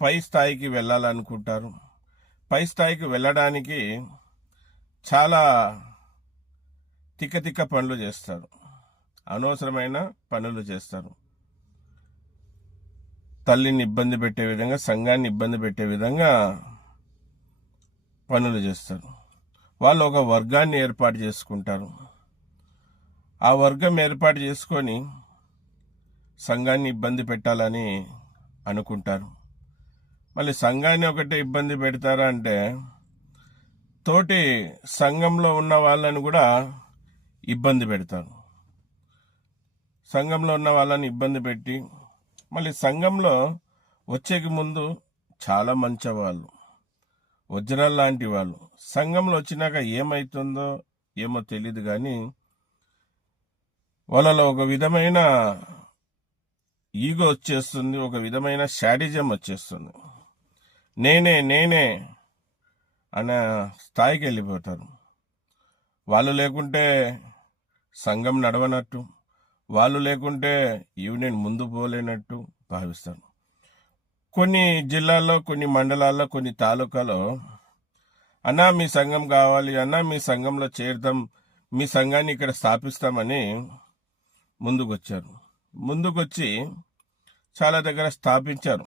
పై స్థాయికి వెళ్ళాలనుకుంటారు. పై స్థాయికి వెళ్ళడానికి చాలా తిక్క పనులు చేస్తారు, అనవసరమైన పనులు చేస్తారు. తల్లిని ఇబ్బంది పెట్టే విధంగా, సంఘాన్ని ఇబ్బంది పెట్టే విధంగా పనులు చేస్తారు. వాళ్ళు ఒక వర్గాన్ని ఏర్పాటు చేసుకుంటారు. ఆ వర్గం ఏర్పాటు చేసుకొని సంఘాన్ని ఇబ్బంది పెట్టాలని అనుకుంటారు. మళ్ళీ సంఘాన్ని ఒకటే ఇబ్బంది పెడతారా అంటే తోటి సంఘంలో ఉన్న వాళ్ళని కూడా ఇబ్బంది పెడతారు. సంఘంలో ఉన్న వాళ్ళని ఇబ్బంది పెట్టి మళ్ళీ సంఘంలో వచ్చేకి ముందు చాలా మంచి వాళ్ళు, వజ్రాలు లాంటి వాళ్ళు, సంఘంలో వచ్చినాక ఏమవుతుందో ఏమో తెలియదు, కానీ వాళ్ళలో ఒక విధమైన ఈగో వచ్చేస్తుంది, ఒక విధమైన శాడిజం వచ్చేస్తుంది. నేనే అనే స్థాయికి వెళ్ళిపోతారు. వాళ్ళు లేకుంటే సంఘం నడవనట్టు, వాళ్ళు లేకుంటే యూనియన్ ముందు పోలేనట్టు భావిస్తారు. కొన్ని జిల్లాల్లో, కొన్ని మండలాల్లో, కొన్ని తాలూకాలో అన్నా మీ సంఘం కావాలి, అన్నా మీ సంఘంలో చేరుతాం, మీ సంఘాన్ని ఇక్కడ స్థాపిస్తామని ముందుకొచ్చారు. ముందుకొచ్చి చాలా దగ్గర స్థాపించారు.